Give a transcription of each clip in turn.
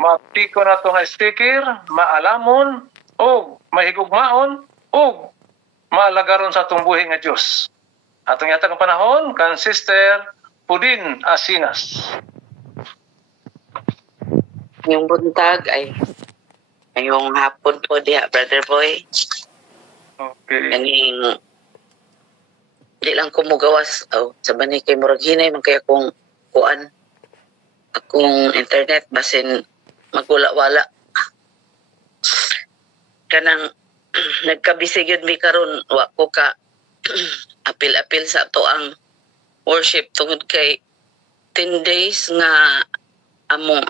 mapiko na to nga sticker, maalamon, o mahigugmaon, o malagaron sa atong buhi nga Dios. Atong yatag panahon kan Sister Pudin Asinas. Yung buntag ay ngayong hapon po diha, Brother Boy. Okay. Kaning di lang ko mugawas sa bani kay murag hinay man kay akong kuan akong internet basin magwala-wala. Kanang nagkabisi gyud mi karon wa ko ka apil-apil sa to ang worship tungod kay 10 days nga amo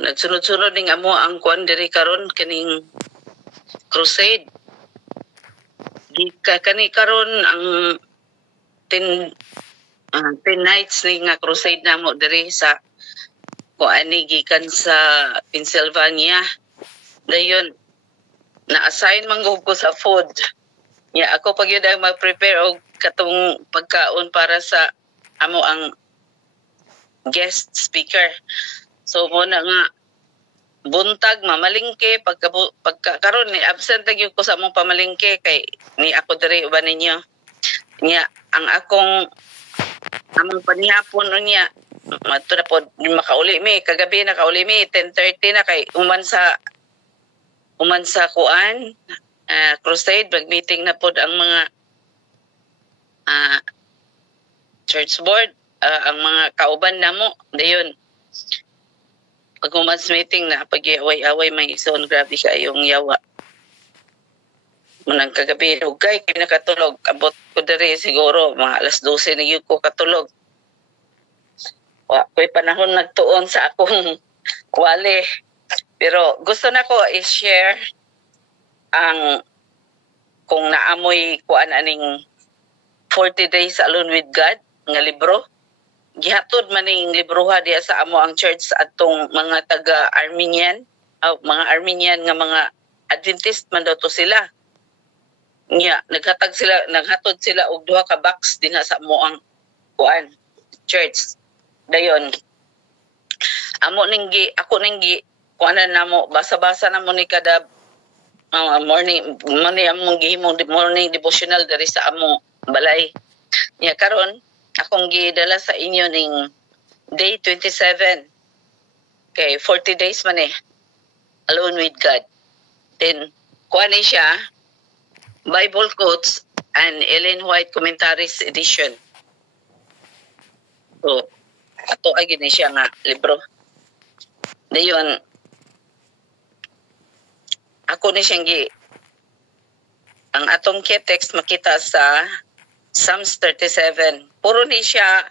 nagsunod-sunod ning amo ang kuan diri karon kaning crusade. Kani karon ang 10 nights ni nga crusade namo diri sa kuani gikan sa Pennsylvania. Dayon na-assign man ko sa food. Ya ako pag yun ang mag-prepare og katong pagkaon para sa amo ang guest speaker. So mo na nga buntag mamalingke pagkakaroon ni absent gyud ko sa among pamalingke kay ni ako diri uban ninyo. Nya ang akong among panihapon niya madto na pod makauli mi kagabi na kauli mi 10:30 na kay uman sa kuan crusade bag meeting na pod ang mga church board ang mga kauban namo dayon pag umans meeting na pag-iaway-away may ison grabe kayong yawa munang kagabi dugay kay nakatulog abot ko diri siguro mga alas 12 na yun ko katulog wa ko'y panahon nagtuon sa akong wali pero gusto na ko i-share ang kung naamoy kuan aning 40 Days Alone with God nga libro. Gihatod man ning libroha diya sa amo ang church atong mga taga-Armenian, mga Armenian nga mga Adventist man daw to sila. Nya naghatod sila og duha ka box dinha sa amo ang kuan church. Dayon ako ning kuanan namo basa-basa namo ni kada morning among gihimong morning devotional diri sa amo balay. Nya karon akong gidala sa inyo ning day 27. Okay, 40 days man Alone with God. Then kuan ni siya Bible Quotes and Ellen White Commentaries edition. So ato ay gini siya nga libro. Dayon ako ni siyang ang atong key text makita sa Psalms 37. Puro ni siya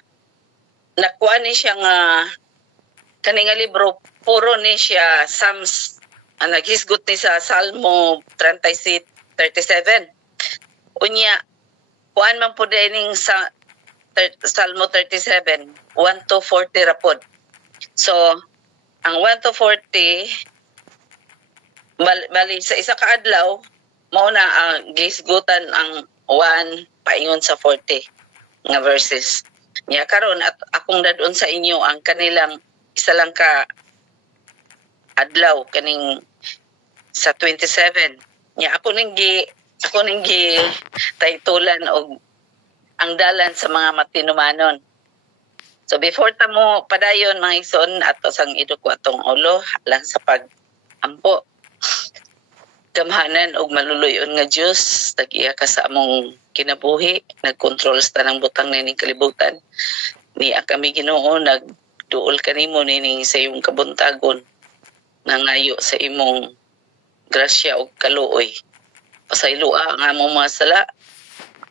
nakuha ni siya nga kaning libro puro ni siya Psalms naghisgot ni sa Salmo 37. Unya kuan man pud ning sa Salmo 37 1 to 40 rapod. So ang 1 to 40 bali sa isa ka adlaw mao na ang gisgutan ang 1 paingon sa 40 nga verses. Nya karon at akong dadon sa inyo ang kanilang isa lang ka adlaw kaning sa 27. Nya ako ning gi taytulan og ang dalan sa mga matinumanon. So before ta mo padayon mga ison ato sang iduk atong ulo lang sa pag-ampo. Gamhanan og maluluyon nga Dios tagiya ka sa among kinabuhi nagkontrol sa tanang butang ning kalibutan ni kami Ginoo nagduol kanimo nining sa imong kabuntagon nangayo sa imong grasya ug kaluoy pasaylua ang among mga sala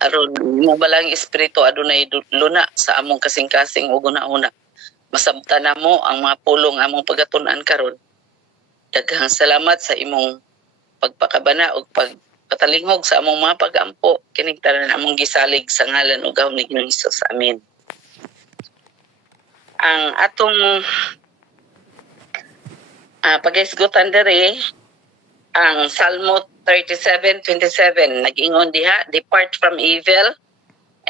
aron mo balang espiritu adunay luna sa among kasing-kasing ug una-una masabtan namo ang mga pulong among pagatun-an karon. Daghang salamat sa imong pagpakabana o pagpatalingog sa among mga pag-ampo. Kining tanan among gisalig sa ngalan ug gahom ni Ginoong Hesus. Amen. Ang atong pag-isgutan diri ang Salmo 37:27 nag-ingon diha, depart from evil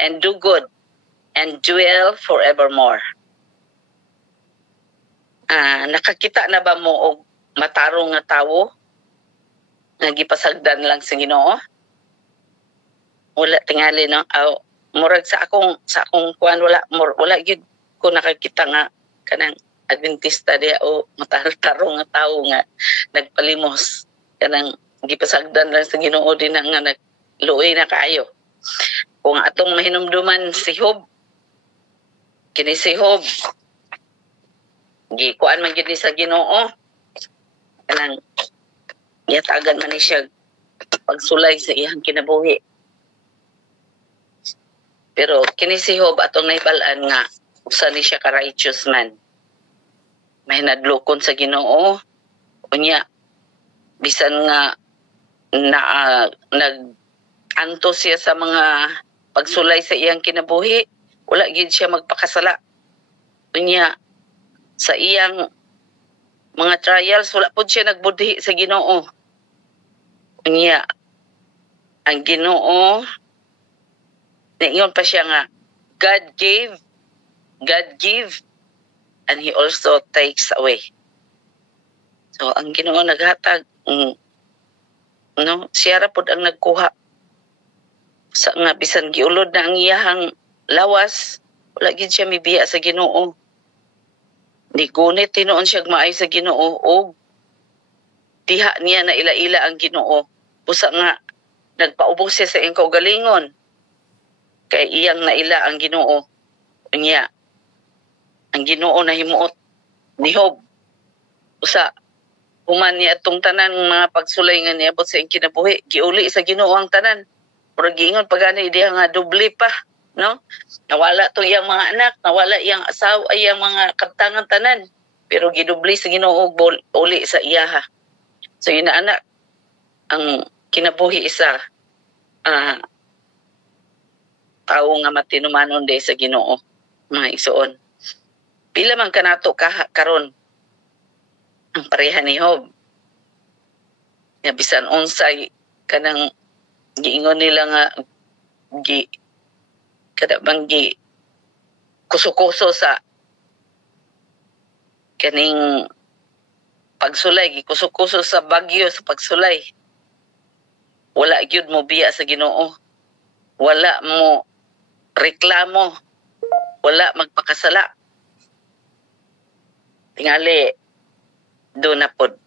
and do good and dwell forevermore. Nakakita na ba mo og matarong nga tawo nga gipasagdan lang sa Ginoo. Wala tingali no. Murag sa akong kuan wala gyud ko nakakita nga kanang Adventista dia o matarong nga tawo nga nagpalimos kanang gipasagdan lang sa Ginoo din nga nagluoy na kaayo. Kung atong mahinumduman si Job, kini si Job gikuan man gyud ni sa Ginoo kanang yatagan man ni siya pagsulay sa iyang kinabuhi. Pero kini si Job atong naibal-an nga usa ni siya ka righteous man. May nadlukon sa Ginoo. Unya bisan nga nag-anto siya sa mga pagsulay sa iyang kinabuhi, wala gid siya magpakasala. Unya sa iyang mga trials wala pud siya nagbudhi sa Ginoo. Unya ang Ginoo niingon pa siya nga God give and He also takes away. So ang Ginoo naghatag no, siya ra pud ang nagkuha sa nga bisan giulod na ang iyahang lawas, wala gid siya mibiya sa Ginoo. Di gunit tinuon siya maay sa Ginoo og diha niya na ila-ila ang Ginoo. Busa nga nagpaubos siya sa iyang kaugalingon kay iyang naila ang Ginoo. Unya ang Ginoo nahimuot ni Job usa human ni atong tanan mga pagsulay nga niabot sa iyang kinabuhi, giuli sa Ginoo ang tanan. Murag giingon pagani diha nga doble pa, no? Nawala to iyang mga anak, nawala iyang asawa, iyang mga kaptangan tanan, pero gidubli sa Ginoo uli sa iyaha. So yun na anak ang kinabuhi isa tao nga matinumanon di sa Ginoo, mga igsoon. Pila man kanato karon ang pareha ni Job. Ya bisan unsay kanang giingon nila nga kada banggi kuso-kuso sa kaning pagsulay, gikuso-kuso sa bagyo sa pagsulay. Wala gyud mo biya sa Ginoo. Wala mo reklamo. Wala magpakasala. Tingali do na pod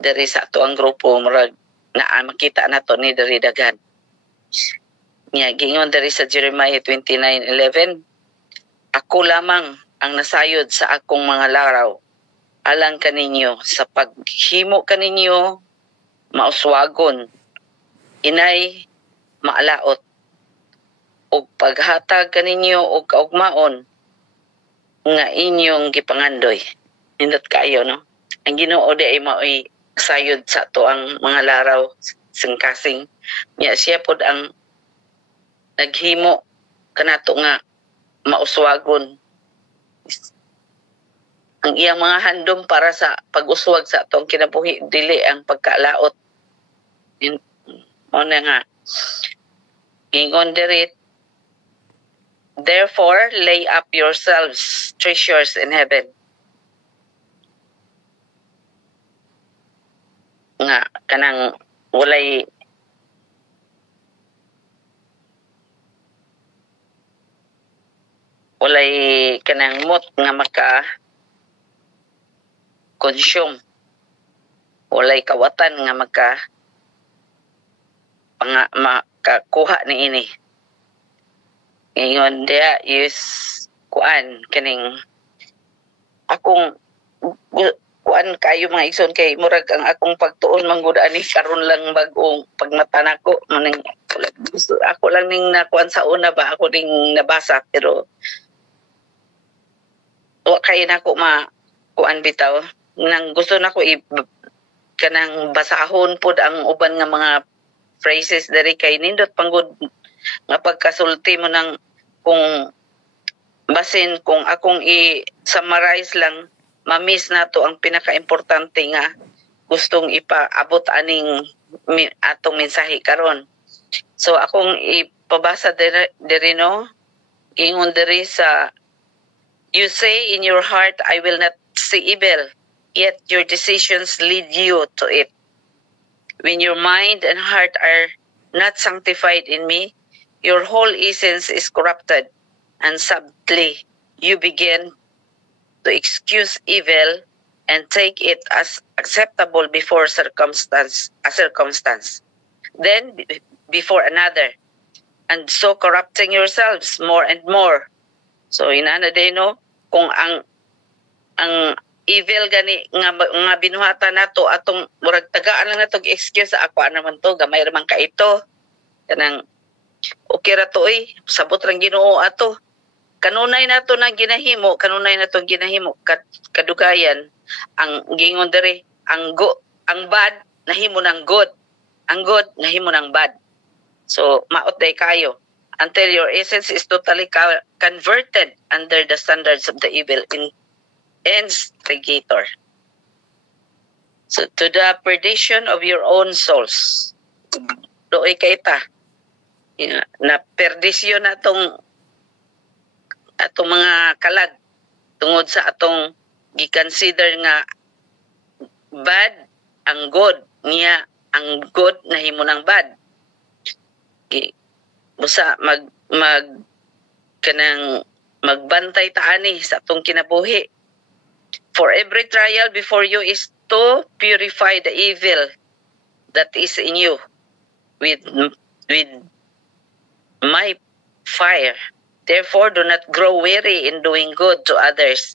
dari sa ato ang grupo murag na makita nato ni dari daghan niya gingon dari sa Jeremiah 29:11, ako lamang ang nasayod sa akong mga laraw alang kaninyo sa paghimo kaninyo mauswagon inay maalaot og paghatag kaninyo og kaugmaon nga inyong gipangandoy. Nindot kayo, no? Ang Ginoo di ay mao'y sayod sa to ang mga laraw singkasing. Niya siya pod ang naghimo kanato nga mauswagon. Ang iyang mga handom para sa pag-uswag sa atong kinabuhi dili ang pagkalaot. Yun mo na nga. Gingon diri, therefore, lay up yourselves treasures in heaven. Nga, kanang walay kanang mot nga maka-consume. Walay kawatan nga makakuha ni ini. Ngayon dia is kuan kaning akong kuan kayo mga igsoon kay murag ang akong pagtuon manggod ani karon lang bag-ong pagmata nako maning gusto ako lang ning nakuan sa una ba ako ning nabasa pero wa kay nako kuan bitaw nang gusto nako kanang basahon pod ang uban nga mga phrases dari kay nindot panggod nga pagkasulti mo ng kung basin kung akong i-summarize lang ma-miss na to ang pinaka-importante nga gustong ipaabot aning atong mensahe karon. So akong ipabasa diri no ingon diri sa you say in your heart I will not see evil, yet your decisions lead you to it. When your mind and heart are not sanctified in me, your whole essence is corrupted, and subtly you begin to excuse evil and take it as acceptable before a circumstance, then before another, and so corrupting yourselves more and more. So inana day no, kung ang evil gani nga binuhatan nato atong murag tagaan lang nato excuse sa ako naman to gamay ra man ka ito kanang okay ra to sabot rang Ginoo ato kanunay nato na ginahimo kadugayan ang gingon diri ang bad nahimo ng good, ang good nahimo ng bad. So maot day kayo until your essence is totally converted under the standards of the evil instigator. So to the perdition of your own souls. Doy kay ta. Na perdisyon atong mga kalag tungod sa atong gi-consider nga bad ang good niya, ang good nahimo ng bad. Busa magbantay ta ani sa atong kinabuhi. For every trial before you is to purify the evil that is in you with my fire. Therefore, do not grow weary in doing good to others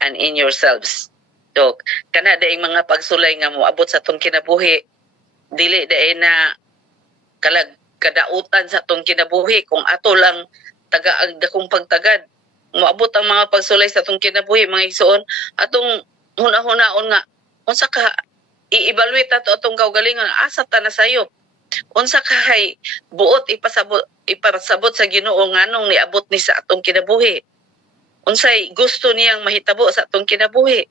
and in yourselves. So, kana daing mga pagsulay nga mo abot sa atong kinabuhi, dili daay na kadautan sa atong kinabuhi kung ato lang tagaag dakong pagtagad. Moabot ang mga pagsulay sa atong kinabuhi, mga igsoon, atong huna-hunaon nga, unsa ka, i-evaluate ato atong kaugalingon, asa ta na sayo. Unsa ka hay buot ipasabot sa Ginoo nganong niabot ni sa atong kinabuhi. Unsay gusto niyang mahitabo sa atong kinabuhi.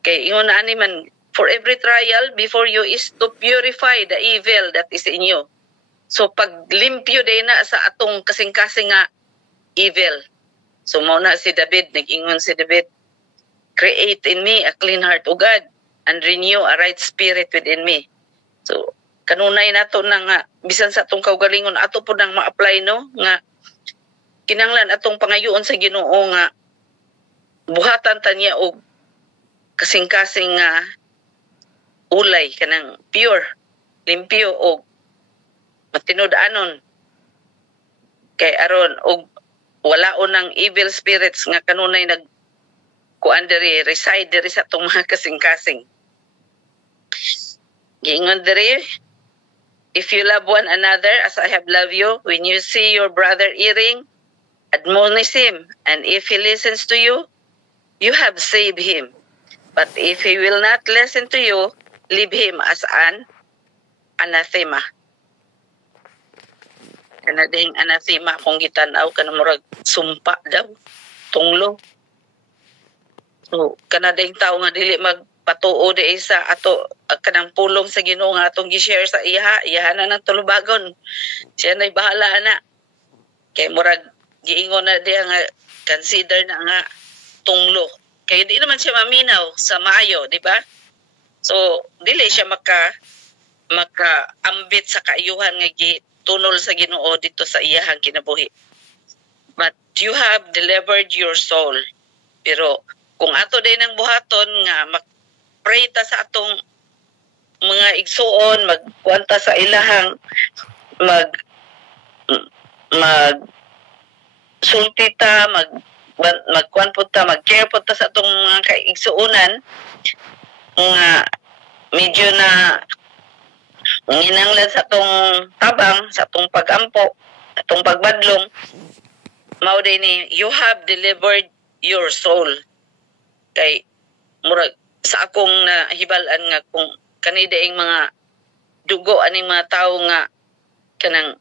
Kay ingon na ani man, for every trial before you is to purify the evil that is in you. So paglimpyo day na sa atong kasing-kasing nga evil. So mao na si David, nag-ingon si David, create in me a clean heart, O God, and renew a right spirit within me. So kanunay nato na nga bisan sa atong kaugalingon ato po nang ma-apply no nga kinahanglan atong pangayoon sa Ginoo nga buhatan ta niya og kasing-kasing nga ulay kanang pure, limpyo og matinud-anon kay aron og walaon ng evil spirits nga kanunay kuan diri reside diri sa atong mga kasing-kasing. Giingon diri, if you love one another as I have loved you, when you see your brother erring, admonish him, and if he listens to you, you have saved him. But if he will not listen to you, leave him as an anathema. Kana ding anathema kung gitan-aw kana murag sumpa daw, tunglo. So kana ding tawo nga dili magpatuo di sa ato kanang pulong sa Ginoo nga atong gi-share sa iha na nang tulubagon. Siya na'y bahala na. Kay murag giingon na diya nga consider na nga tunglo. Kay di naman siya maminaw sa maayo, di ba? So dili siya maka-ambit sa kaayuhan nga tunol sa Ginoo dito sa iyahang kinabuhi. But you have delivered your soul. Pero kung ato din ang buhaton nga mag-pray ta sa atong mga igsuon, magkuanta sa ilahang sulti ta, magkuan po ta, mag-care po ta sa atong mga kaigsuonan nga medyo na nginanglan sa atong tabang, sa atong pagampo, atong pagbadlong, mao din ni you have delivered your soul. Kay murag sa akong nahibalan nga kung kanidaing mga dugo aning mga tawo nga kanang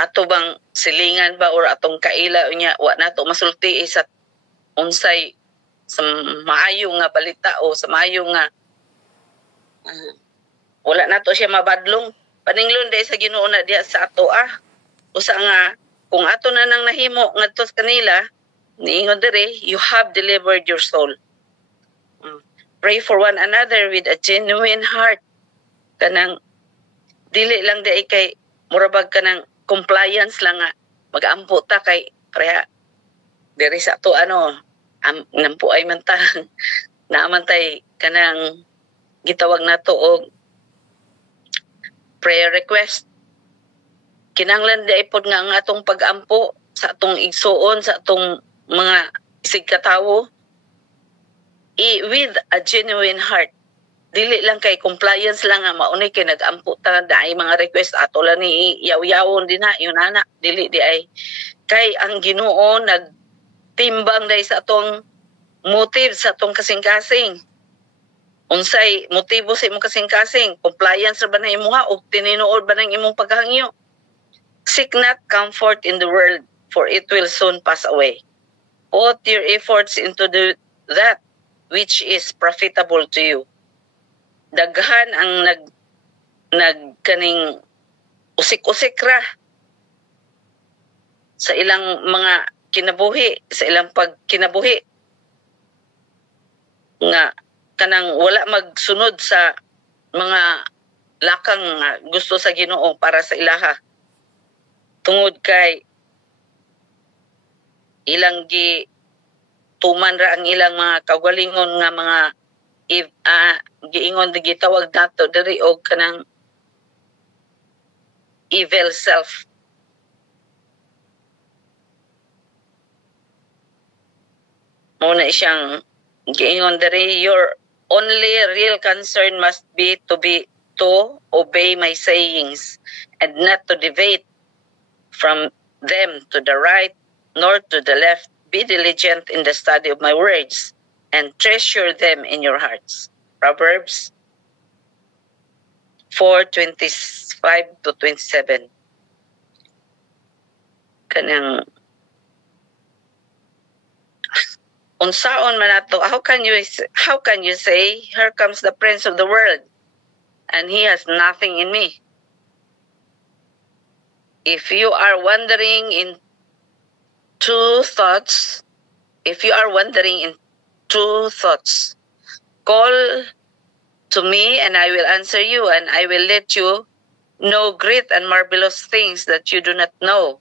ato bang silingan ba or atong kaila unya wa nato masulti sa unsay sa maayo nga balita o sa maayo nga wala nato siya mabadlong paninglon day sa Ginoo na diha sa ato usa nga kung ato na nang nahimo ngadto sa kanila niingon diri you have delivered your soul. pray for one another with a genuine heart. Kanang dili lang di kay murabag kanang compliance lang nga mag-ampo ta kay pareha diri sa to nampo ay man ta naamantay kanang gitawag nato og prayer request. Kinahanglan di pod nga ang atong pag-ampo sa atong igsuon sa atong mga isig katawo with a genuine heart. Dili lang kay compliance lang nga mauni kay nag-ampo ta daay mga request ato lang ni yaw-yawon din na yun ana dili di ay kay ang Ginoo nagtimbang dai sa atong motive sa atong kasing-kasing. Unsay motibo sa imong kasing-kasing? Compliance ra ba na imuha o tininuod ba ng imong paghangyo? Seek not comfort in the world, for it will soon pass away. Put your efforts into that which is profitable to you. Daghan ang nagkaning usik-usik ra sa ilang mga kinabuhi, sa ilang pagkinabuhi nga kanang wala magsunod sa mga lakang gusto sa Ginoo para sa ilaha. Tungod kay ilang tuman ra ang ilang mga kaugalingon nga mga giingon gitawag nato diri og kanang evil self. Muna siyang giingon diri, your only real concern must be to obey my sayings and not to deviate from them to the right nor to the left. Be diligent in the study of my words and treasure them in your hearts. Proverbs 4:25 to 27. Kanang unsaon man ato, how can you say, here comes the prince of the world and he has nothing in me? If you are wandering in two thoughts, call to me and I will answer you, and I will let you know great and marvelous things that you do not know.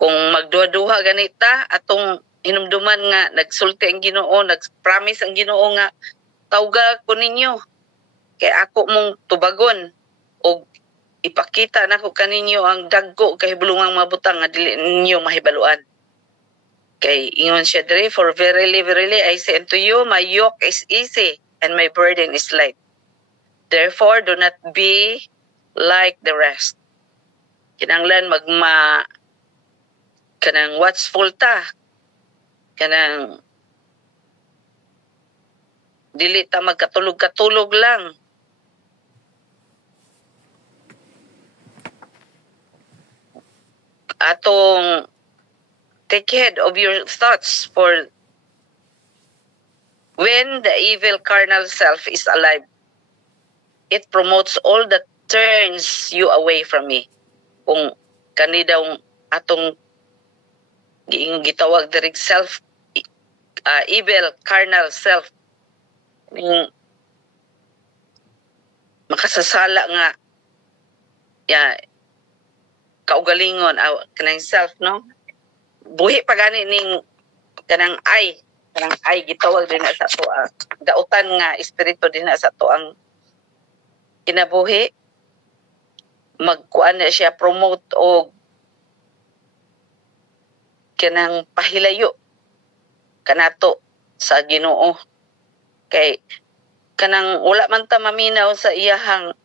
Kung magduha-duha ganita atong hinumduman nga nagsulti ang Ginoo, nag-promise ang Ginoo nga tawga ko ninyo kay ako mong tubagon o ipakita nako kaninyo ang dagko kay bulungang mabutang nga dili ninyo mahibaluan. Kay ingon siya diri, for verily, verily I say unto you, my yoke is easy and my burden is light. Therefore do not be like the rest. Kinahanglan kanang watchful ta, kanang dili ta magkatulog-katulog lang. Atong take heed of your thoughts, for when the evil carnal self is alive, it promotes all that turns you away from me. Kung kani daw atong gitawag diri self, evil carnal self, makasasala nga kaugalingon kanang self, no? Buhi pa gani ning kanang ay gitawag din sa to dautan nga espiritu din sa to ang kinabuhi. Magkuan na siya promote og kanang pahilayo kanato sa Ginoo, kay kanang wala man ta maminaw sa iyahang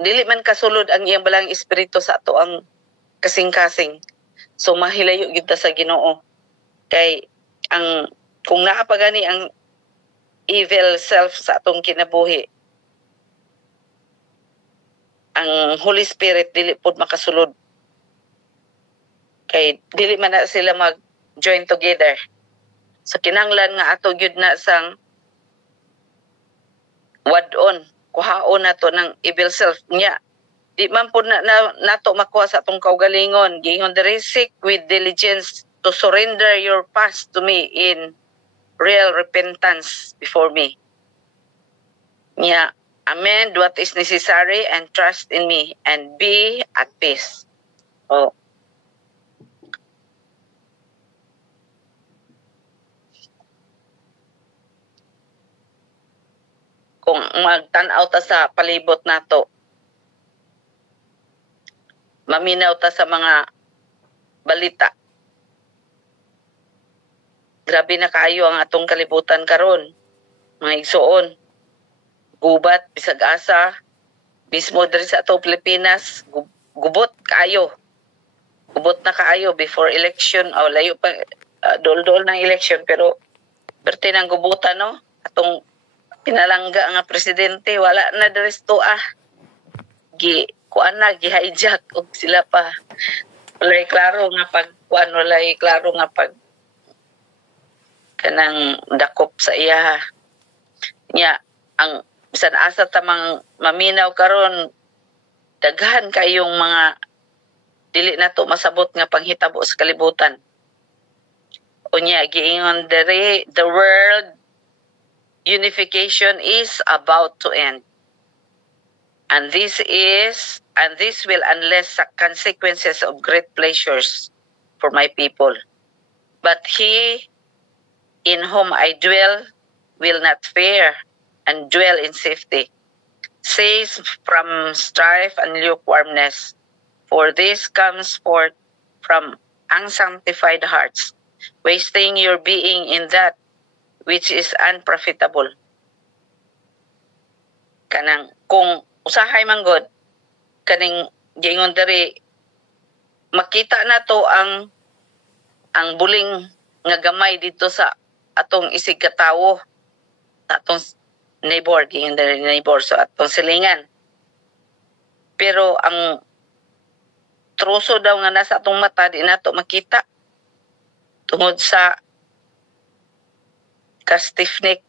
dili man kasulod ang iyang balang espiritu sa ato ang kasing-kasing. So mahilayo gyud ta sa Ginoo, kay ang kung naa pa gani ang evil self sa atong kinabuhi, ang Holy Spirit dili pod makasulod, kay dili man na sila mag-join together. So kinahanglan nga ato gyud na sang wad-on, kuhaon nato ng evil self niya. Di man po nato makuha sa atong kaugalingon. Gingon diri, seek with diligence to surrender your past to me in real repentance before me. Amend what is necessary and trust in me and be at peace. Oh. Kung magtanaw ta sa palibot nato, maminaw ta sa mga balita. Grabe na kaayo ang atong kalibutan karon, mga igsoon. Gubat, bisag asa, mismo diri sa atong Pilipinas, gubot kaayo. Gubot na kaayo before election, o layo pa, dol-dol ng election, pero berte ng gubutan, no? Atong pinalangga nga presidente, wala na deres to kuan na gi-hijack og sila pa walay klaro nga pag kanang dakop sa iya nya. Ang bisan asa tamang maminaw karon, daghan kayong mga dili nato masabot nga panghitabo sa kalibutan. Unya giingon dere, the world unification is about to end. And this will unless the consequences of great pleasures for my people. But he in whom I dwell will not fear and dwell in safety. Cease from strife and lukewarmness, for this comes forth from unsanctified hearts, wasting your being in that which is unprofitable. Kanang kung usahay man god kaning giingon diri, makita nato ang buling nga gamay dito sa atong isig katawo, atong neighbor, giingon diri neighbor, so atong silingan. Pero ang truso daw nga nasa atong mata di nato makita tungod sa kastifnik.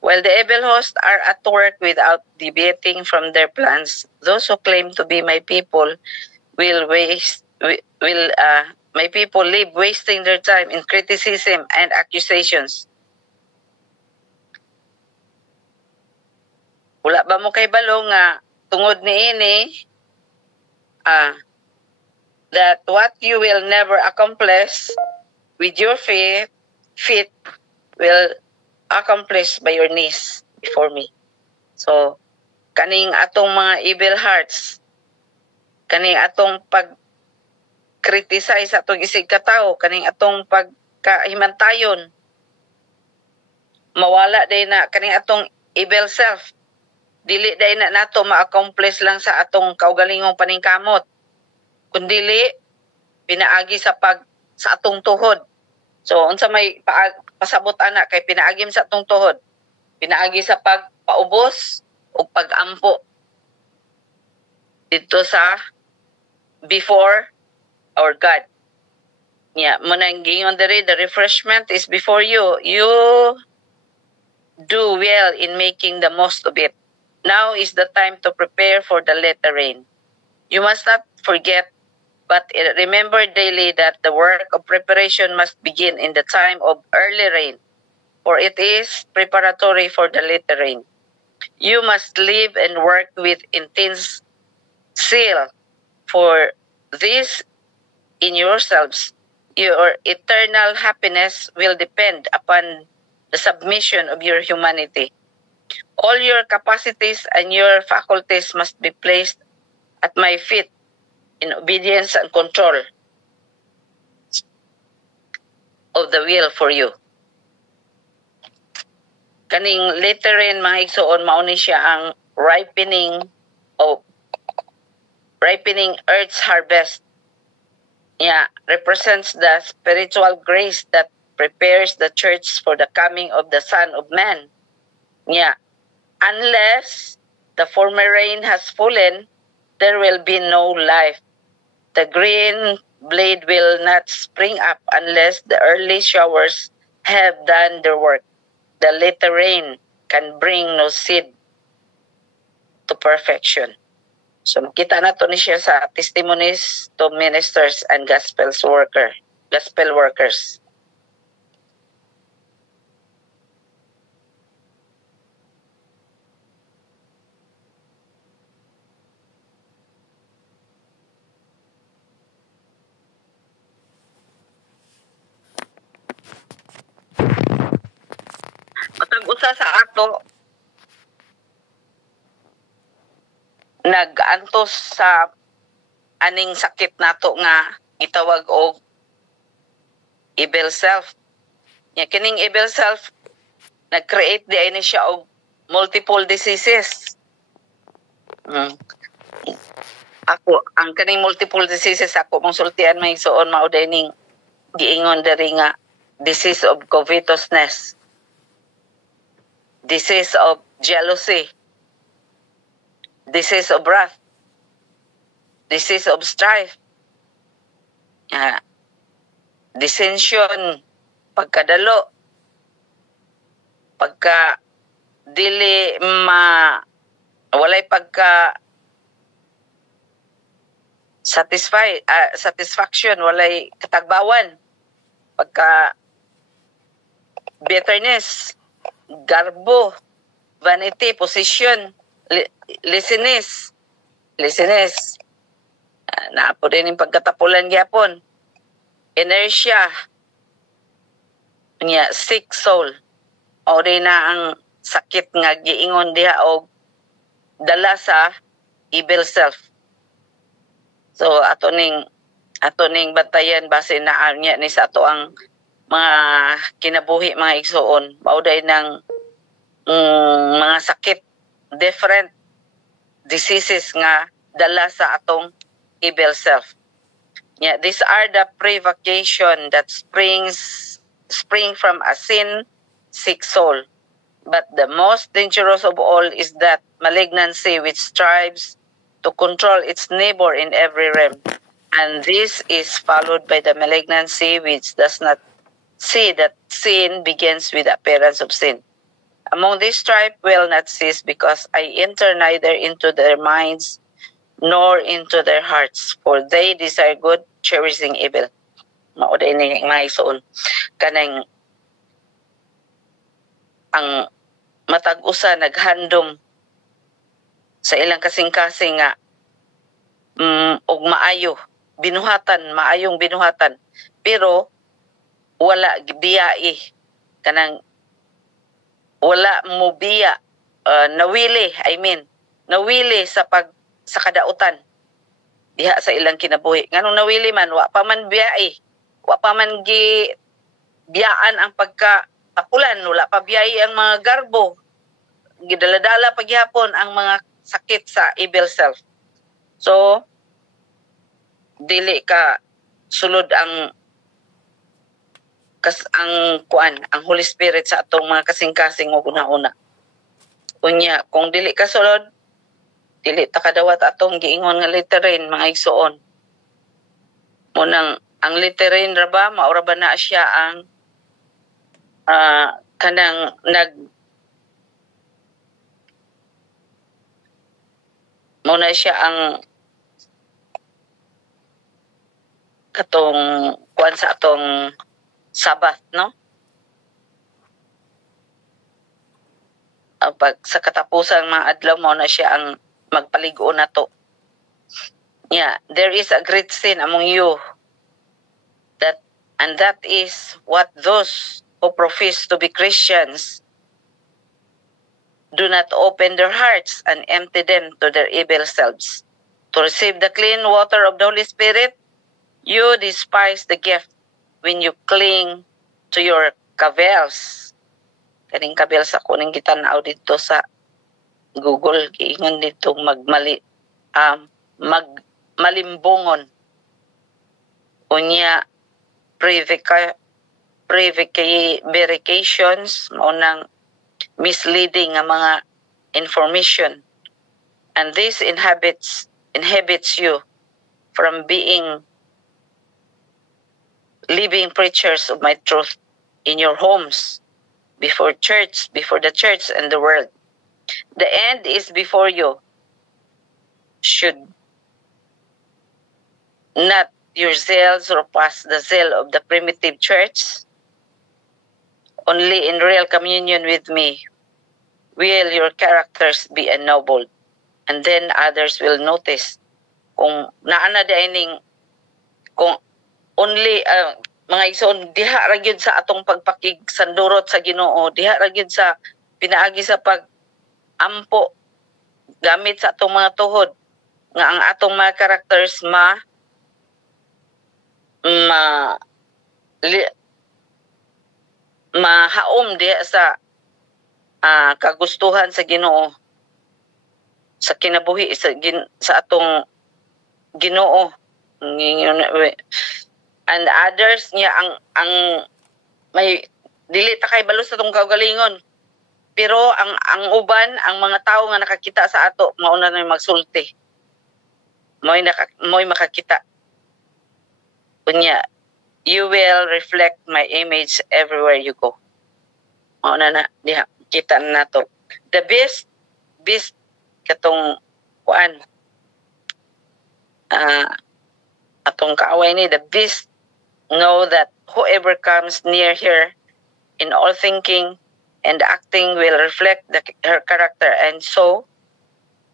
While the evil hosts are at work without deviating from their plans, those who claim to be my people my people live wasting their time in criticism and accusations. Wala ba mo kay balo nga tungod niini that what you will never accomplish with your feet will accomplish by your knees before me. So, kaning atong mga evil hearts, kaning atong pag-criticize atong isig katawo, kaning atong pagkahimantayon, mawala day na kaning atong evil self. Dili day na nato ma-accomplish lang sa atong kaugalingong paningkamot, kundili pinaagi sa atong tuhod. So, unsa may pasabot ana kay pinaagim sa atong tuhod, pinaagi sa pagpaubos o pag-ampo dito sa before our God. Munang gingon diri, the refreshment is before you. You do well in making the most of it. Now is the time to prepare for the latter rain. You must not forget, but remember daily that the work of preparation must begin in the time of early rain, for it is preparatory for the later rain. You must live and work with intense zeal for this in yourselves. Your eternal happiness will depend upon the submission of your humanity. All your capacities and your faculties must be placed at my feet in obedience and control of the will for you. Kaning later rin mga igsoon, mauni siya ang ripening earth's harvest. Represents the spiritual grace that prepares the church for the coming of the Son of Man. Unless the former rain has fallen, there will be no life. The green blade will not spring up unless the early showers have done their work. The later rain can bring no seed to perfection. So makita nato ni siya sa Testimonies to Ministers and Gospel Workers. usa sa ato nag-antos sa aning sakit nato nga gitawag og evil self. Nya kining evil self nag-create di ini siya og multiple diseases. Ako ang kaning multiple diseases ako mong sultian may suon mao dining giingon diri nga disease of covetousness, disease of jealousy, disease of wrath, disease of strife, dissension, pagkadalo, pagka dili walay pagka satisfaction, walay katagbawan, pagka bitterness, garbo, vanity, possession, laziness, naapo din yung pagkatapulan gyapon, inertia, sick soul, o rin na ang sakit nga giingon diha og dala sa evil self. So ato ning batayan base na niya ni sa ato ang mga kinabuhi mga igsoon, mauday ng mga sakit, different diseases nga dala sa atong evil self. Yeah, these are the provocation that spring from a sin sick soul. But the most dangerous of all is that malignancy which strives to control its neighbor in every realm. And this is followed by the malignancy which does not see that sin begins with the appearance of sin. Among these strife will not cease, because I enter neither into their minds nor into their hearts, for they desire good, cherishing evil. Mauday ni mga isuon. Kanang ang matag-usa naghandom sa ilang kasing-kasing nga og maayong binuhatan, pero wala biyai, kanang wala mo biya, nawili sa kadautan diha sa ilang kinabuhi. Nganong nawili man, wa pa man biyai, wa pa man biyaan ang pagkatapulan, wala pa biyai ang mga garbo, gidaladala pagyapon ang mga sakit sa evil self. So dili ka sulod ang Holy Spirit sa atong mga kasing-kasing o una-una. Unya, kung dili ka sulod, dili ta kadawat atong giingon nga literin mga igsoon. Munang ang literin ra ba maura ba na siya ang kanang muna siya ang katong kuan sa atong Sabbath, no? Pag sa katapusan mga adlaw mo na siya ang magpaligo na to. Yeah, there is a great sin among you, and that is what those who profess to be Christians do not open their hearts and empty them to their evil selves. To receive the clean water of the Holy Spirit, you despise the gift when you cling to your kavels. Kaning kabels ako ning gitanaw dito sa Google, giingon dito malimbungon. Unya prevarications, maunang misleading nga mga information, and this inhibits you from being living preachers of my truth in your homes, before the church and the world. The end is before you. Should not your zeal surpass the zeal of the primitive church? Only in real communion with me will your characters be ennobled, and then others will notice kung naana dining kung only mga igsoon diha ra gyud sa atong pagpakig sandurot sa Ginoo, diha ra gyud sa pinaagi sa pag-ampo gamit sa atong mga tuhod nga ang atong mga characters mahaom diha sa kagustuhan sa Ginoo sa kinabuhi sa atong Ginoo. And others niya ang may dili ta kay balo sa atong kaugalingon, pero ang uban, ang mga tao nga nakakita sa ato mauna na magsulti, mo'y makakita kunya, you will reflect my image everywhere you go. Mauna na diha kita na to. The best katong kuan atong kaaway ni, the beast know that whoever comes near her in all thinking and acting will reflect her character, and so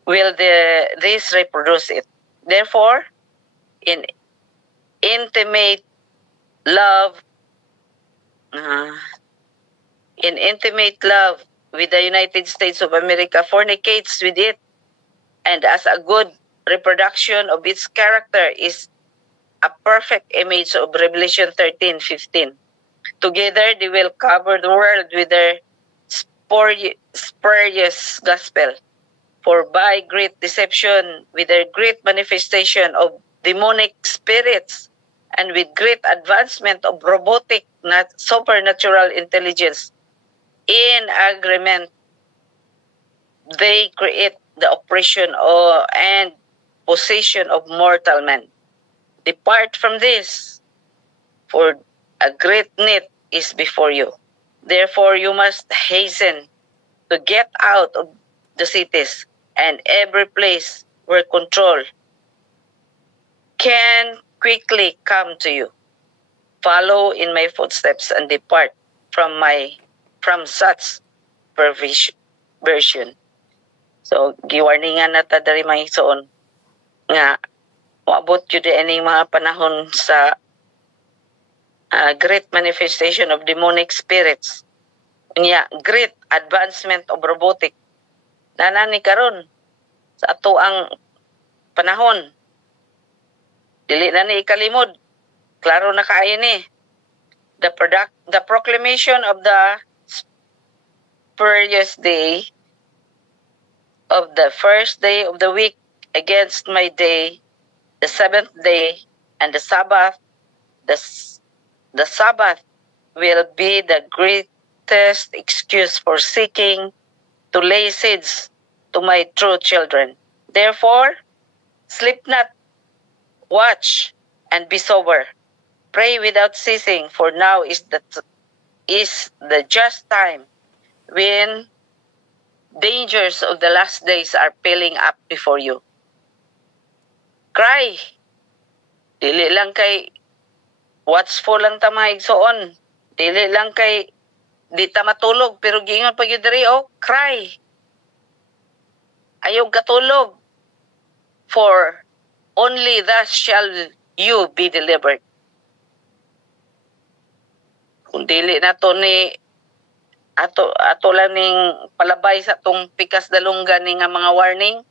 will this reproduce it. Therefore, in intimate love with the United States of America, fornicates with it, and as a good reproduction of its character is a perfect image of Revelation 13:15. Together they will cover the world with their spurious gospel. For by great deception, with their great manifestation of demonic spirits, and with great advancement of robotic, supernatural intelligence, in agreement, they create the oppression and possession of mortal men. Depart from this, for a great net is before you. Therefore you must hasten to get out of the cities and every place where control can quickly come to you. Follow in my footsteps and depart from such perversion. So giwarningan na ta diri mga igsoon nga moabot yun din mga panahon sa great manifestation of demonic spirits. Great advancement of robotic. Nanani karon sa ato ang panahon. Dili na ni ikalimod. Klaro na kaayo ni. The proclamation of the spurious day of the first day of the week against my day, the seventh day, and the Sabbath. The Sabbath will be the greatest excuse for seeking to lay seeds to my true children. Therefore, sleep not, watch, and be sober. Pray without ceasing, for now is the just time when dangers of the last days are piling up before you. Cry. Dili lang kay watchful lang ta mga igsoon. Dili lang kay di ta matulog, pero giingon pag yun diri, cry. Ayaw katulog. For only thus shall you be delivered. Kung dili na to ni ato lang ning palabay sa tong pikas dalunggan ni nga mga warning,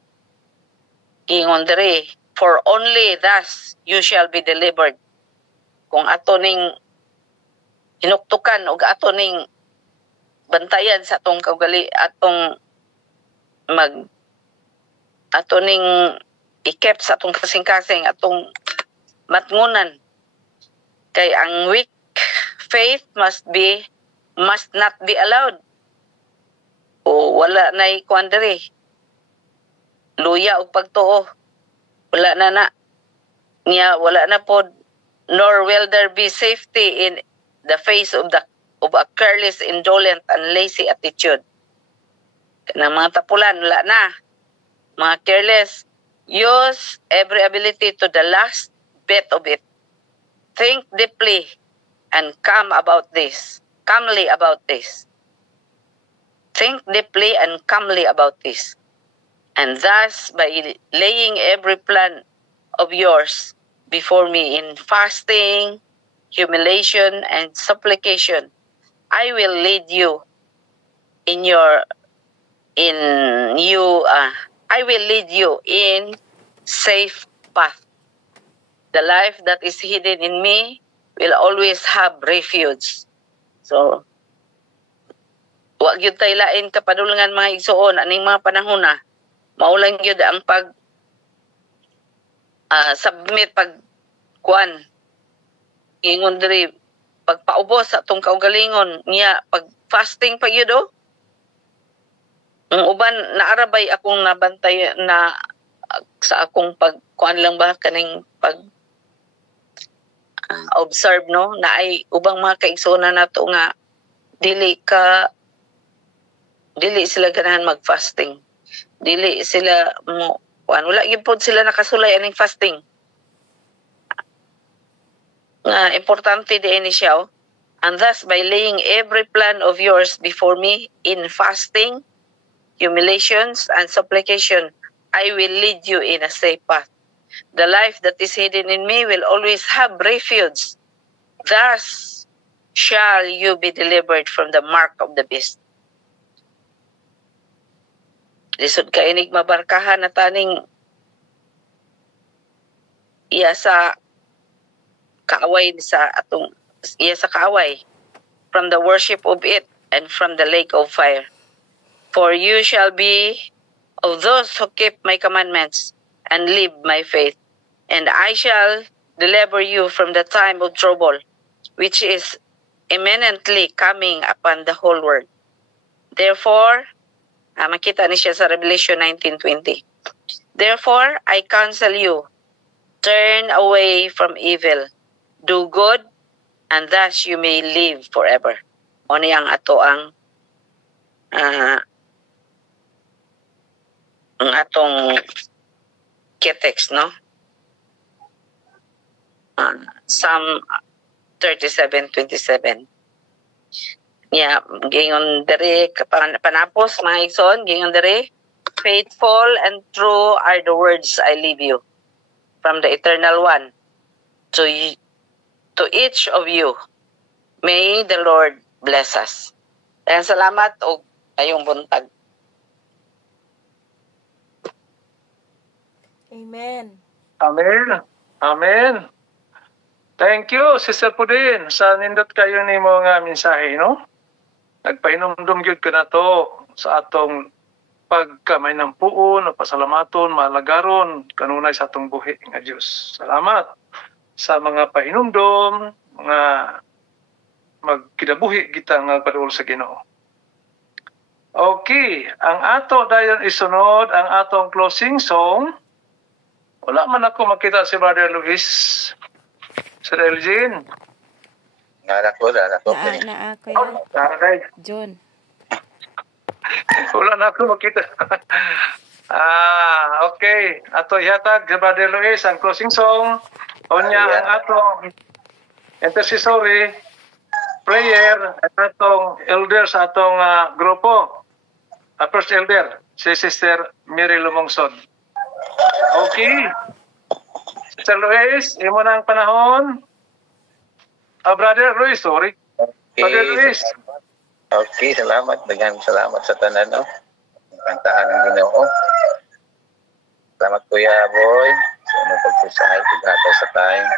giingon diri, for only thus you shall be delivered. Kung ato ning hinuktukan o ato ning bantayan sa atong kaugali, ato ning ikep sa atong kasing-kasing, atong matngunan. Kay ang weak faith must not be allowed. O wala na ikuan diri. Luya o pagtuo. Wala na. Wala na pod, nor will there be safety in the face of a careless, indolent, and lazy attitude. Kanang mga tapulan, wala na. Mga careless, use every ability to the last bit of it. Think deeply and calmly about this. Think deeply and calmly about this. And thus, by laying every plan of yours before me in fasting, humiliation, and supplication, I will lead you in you, I will lead you in safe path. The life that is hidden in me will always have refuge. So, wag yun tayo lain kapadulungan mga igsuon, aning mga panahon na, maulang yun ang submit pag ingon diri pagpaubos sa atong kaugalingon niya pag fasting pag yun ang uban naarabay akong nabantay na sa akong pagkuan lang ba kaning pag observe no na ay ubang mga kaigsoona nato nga dili sila ganahan mag-fasting, dili sila mo wala gyud pod sila nakasulay aning fasting nga importante diin siya and thus by laying every plan of yours before me in fasting, humiliations and supplication, I will lead you in a safe path. The life that is hidden in me will always have refuge. Thus shall you be delivered from the mark of the beast. Lisod ka inig mabarkahan na taning iya sa kaaway sa atong iya sa kaaway from the worship of it and from the lake of fire. For you shall be of those who keep my commandments and live my faith, and I shall deliver you from the time of trouble, which is imminently coming upon the whole world. Therefore, makita ni siya sa Revelation 19:20. Therefore, I counsel you, turn away from evil, do good, and thus you may live forever. O niyang ato ang atong text, no? Psalm 37:27. Yeah, gingon dere panapos mga igsoon, gingon dere, faithful and true are the words I leave you from the Eternal One to each of you. May the Lord bless us. Ayan, salamat o kayong buntag. Amen. Amen. Amen. Thank you, Sister Pudin, sa nindot kayo ni mga mensahe, no? Nagpahinumdum gyud ka na to sa atong pagkamay ng puon, pasalamaton, malagaron, kanunay sa atong buhi nga Diyos. Salamat sa mga pahinumdum, mga magkinabuhi kita nga padul sa Ginoo. Okay, ang ato dayon isunod ang atong closing song. Wala man ako makita si Brother Luis. Sir Elgin. Nanak ko. Na ako yan. John. Wala na ako makita. Okay. Ato ihatag si Brother Luis ang closing song. Onya ang atong intercessory prayer at atong elder sa atong grupo. First elder, si Sister Mary Lumongson. Okay. Sister Luis, imo na ang panahon. Brother Luis, sorry. Okay, Brother Luis. Okay, salamat. Daghang salamat sa tanan, no? Kantahan ng Ginoo. Salamat Kuya Boy. Sa inyong pagsusahay, paghatay sa time.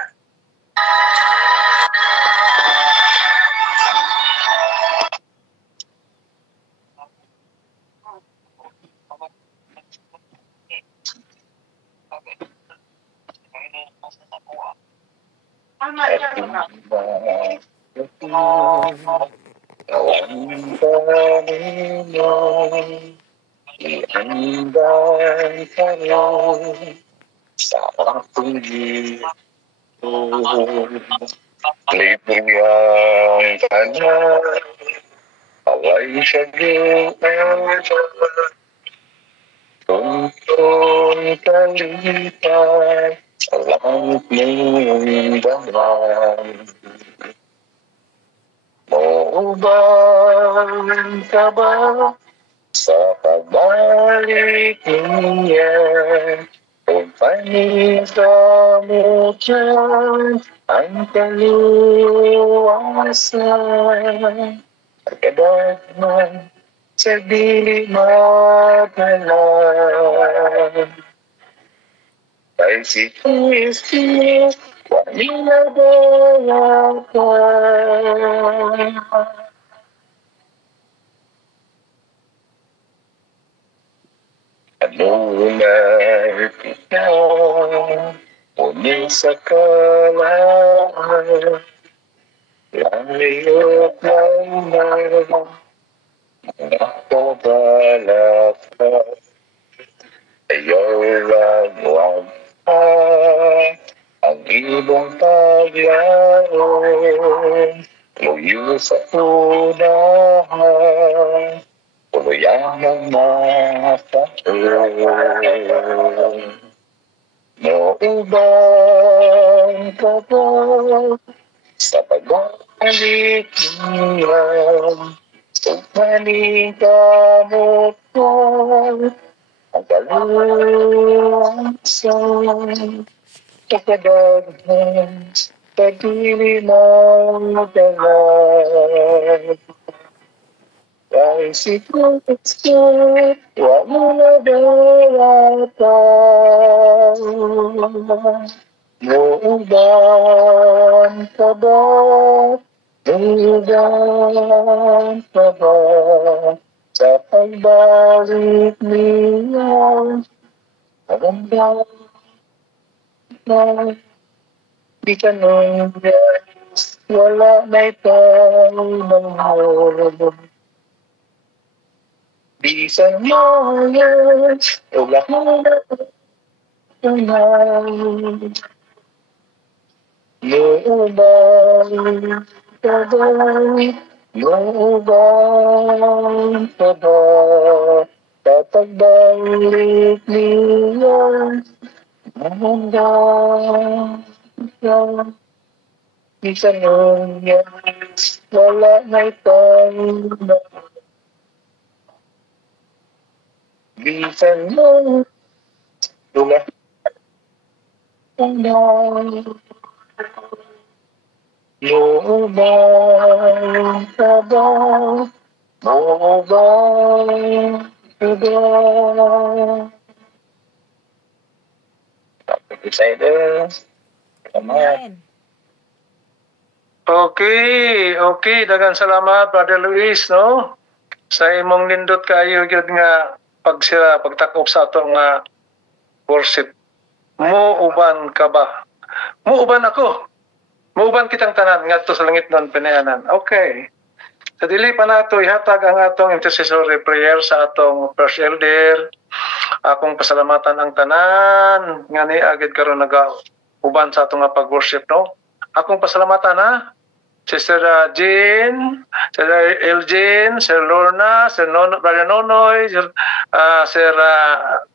Iandai kayo sa aking Diyos. Libriyang ka na, away sa ginawa. Tuntun kalipan, sa langit mong damang. Maubang ka ba sa pagbalik niya? Kung panito dyan ang kaliwasan, pagkadagman sa dili madalan. Ay si Kristi, kanina dayakan. Ano na ikaw, unin sa kalaan, layot lang na nakabalak ka. Ayaw lang wag ka, ang ibong paglaon, luyo sa unahan, tuluyan ng mataon. Nauban ka ba sa pagbalik niya? Sumaling kamot ko ang kaluwasan, kapagaghan sa dili madalan. Ay si Kristi, wag mo na dalatan. Nauban ka ba? Nauban ka ba? Sa pagbalik niya, maganda na di ka nung wala na itong mahal. Bisan mo yan, wala mo na tumahan. Nauban ka ba? Nauban ka ba? Kapag balik niya, maganda na bisan mo yan, wala na itong mahal. Bisan mo, wala Nauban ka ba? Nauban ka ba? Excited? Come on. Amen. Okay, daghang salamat Brother Luis, no? Sa imong nindot kayo gyud nga pagtakop sa atong worship. Muuban ka ba? Muuban ako. Muuban kitang tanan ngadto sa langit non pinayanan. Okay. Sa dili pa nato ihatag ang atong intercessory prayer sa atong first elder. Akong pasalamatan ang tanan nga ni agad karon nagauban sa atong pag-worship, no? Akong pasalamatan Sister Jean, Sir Elgin, Sir Lorna, Sir Brother Nonoy,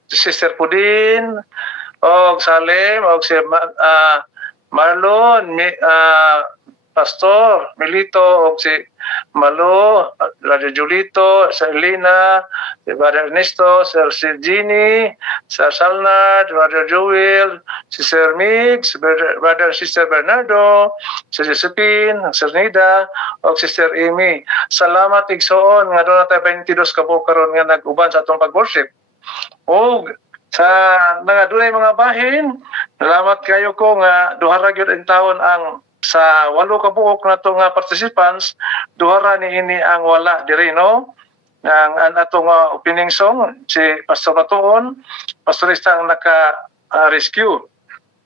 Sister Pudin, og Salem, og si Marlon, Pastor Milito, og si Malo, Radio Julito, Sir Elena, si Brother Ernesto, Sir Jeannie, Sir Salnard, Brother Joel, si Sir Mix, Brother Sister Bernardo, si Josephine, Sir Nida, o Sister Amy. Salamat igsoon nga doon natin 22 kabuok karon nga nag-uban sa atong pag-worship. O sa nga dunay mga bahin, salamat kayo ko nga duha ra gyud ang taon ang sa 8 kabuok na itong participants, duha ni ini ang wala diri, no? Ang atong opening song, si Pastor Matuon, pastorista ang naka-rescue.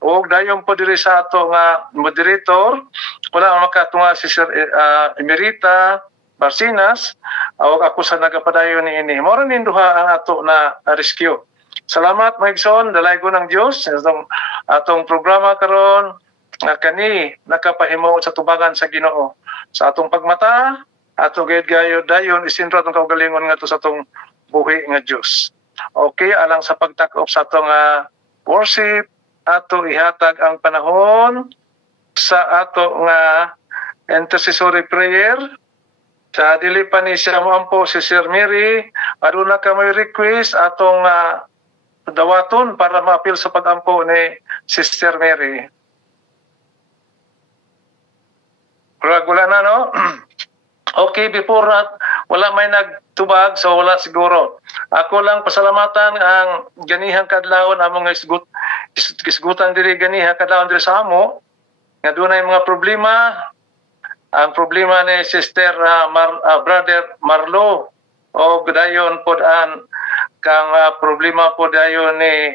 O dayon po diri sa atong moderator, wala makatunga si Sir Emerita Barcinas, o ako sa nagapadayon ni ini. Moro ni duha ang ato na rescue. Salamat, Maigson, dalay ko ng Diyos, atong programa karon nga kani nakapahimo sa tubagan sa Ginoo. Sa atong pagmata, ato gayud gayo dayon isintro atong kaugalingon ngadto sa atong buhi nga Dios. Okay, alang sa pagtak-op sa atong worship, ato ihatag ang panahon sa ato nga intercessory prayer. Sa dili pa ni siya moampo si Sir Mary, aduna ka may request atong dawaton para ma-appeal sa pag-ampo ni Sister Mary. Wala na, no? Okay, before wala may nagtubag, so wala siguro. Ako lang pasalamatan ang ganihang kadlawon among isgutan diri ganihang kadlawon diri sa amo nga dunay mga problema. Ang problema ni Sister Brother Marlo o dayon pod an kang problema pod dayon ni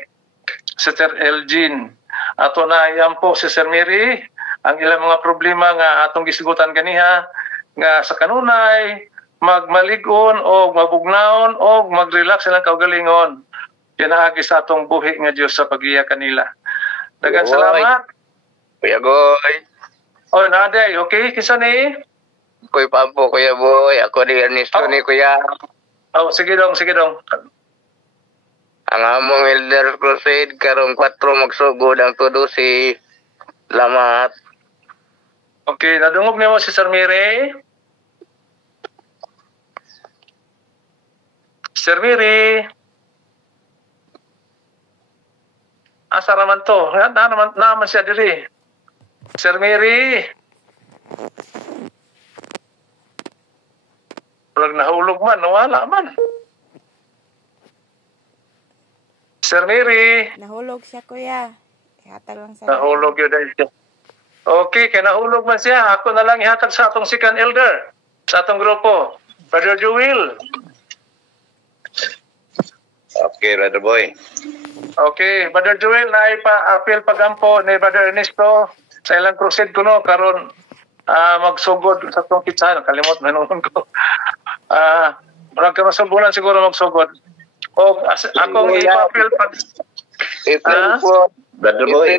Sister Elgin. Ato na yan po Sister Mary ang ilang mga problema nga atong gisigutan ganiha nga sa kanunay magmaligon o mabugnaon o mag-relax silang kaugalingon. Pinaagi sa atong buhi nga Dios sa pagiya kanila. Daghang salamat. Kuya Goy. Oh, naday, okay? Kinsa ni? Kuya Pampo, Kuya Boy. Ako ni Ernesto ni Kuya. Oh, sige dong, sige dong. Ang among Elder Crusade, karong 4 magsugod ang todo si Lamat. Okay, nadungog niyo si Sir Miri. Sir Miri. Asa naman to? Naman siya diri. Sir Miri. Walang nahulog man, nawala man. Sir Miri. Nahulog siya, kuya. Ihatag lang sa... Nahulog yun dahil siya. Okay, kaya nahulog man siya. Ako na lang ihatag sa atong second elder. Sa atong grupo. Brother Jewel. Okay, Brother Boy. Okay, Brother Jewel, na-appeal pagampo ni Brother Ernesto sa ilang crusade ko no, karon magsugod sa itong kitsa. Kalimot, nanunod ko. Marag ka masugunan siguro magsugod. O akong i-appeal pag... Brother Boy.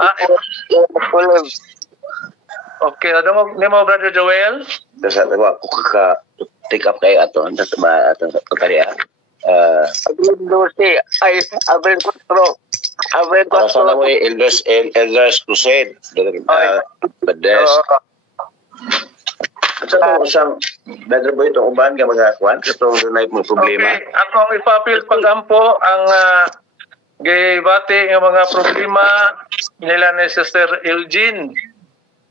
Okay, nadungog ni mo, Brother Joel. Dasa ako kaka-take up kayo ato. Dasa ba ato kariya? Abel Castro. Sa mo Elders Crusade. Bades. Sa isang Brother Boy, itong uban ka mga kwan? Itong dunay mo problema? Okay, ako ang ipapil pagampo ang gibati ng mga problema nila ni Sister Elgin.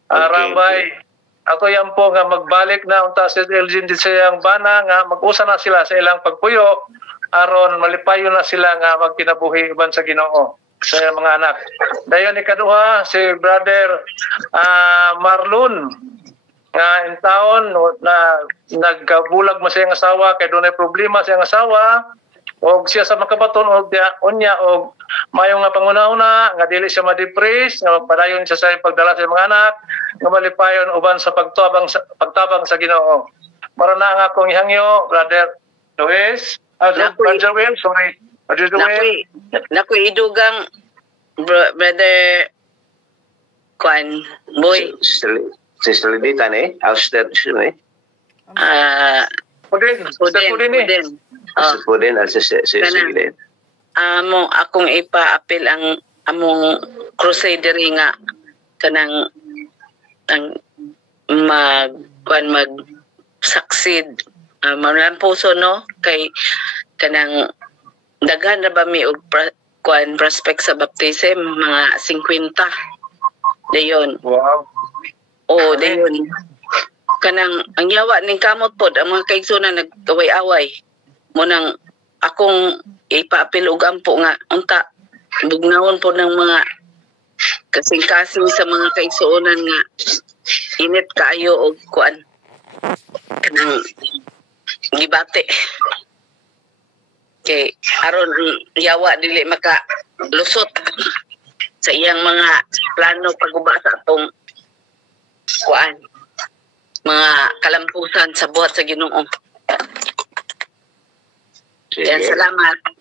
Rambay. Ako yan po nga magbalik na unta si Elgin di siyang bana nga mag-usa na sila sa ilang pagpuyo aron malipayo na sila nga magkinabuhi uban sa Ginoo sa mga anak. Dayon ikaduha si Brother Marlon nga in taon na nagkabulag mo sa iyang asawa kay dunay problema sa iyang asawa og siya sa makabaton og unya og mayo nga panguna-una nga dili siya ma-depress nga magpadayon siya sa pagdala sa mga anak nga malipayon uban sa pagtabang sa Ginoo. Mara na nga akong ihangyo, Brother Luis, Brother Will, sorry. Brother Will. Naku idugang Brother Kwan Boy. Sister Lidita ni? Auster ni? Pudin. Pudin, Sister Lidita. Akong ipa-appeal ang among crusader nga kanang ang mag succeed manan puso no kay kanang daghan na ba mi og prospect sa baptism mga 50 dayon. Wow. Dayon kanang ang yawa ning kamot pod ang mga kaigsunan nagkaway-away mo nang akong ipa-appeal og ampo nga unta bugnawon po ng mga kasing-kasing sa mga kaigsuonan nga init kaayo og kuan kanang gibate kay aron yawa dili maka lusot sa iyang mga plano paguba sa atong kuan mga kalampusan sa buhat sa Ginoo. Yan, salamat.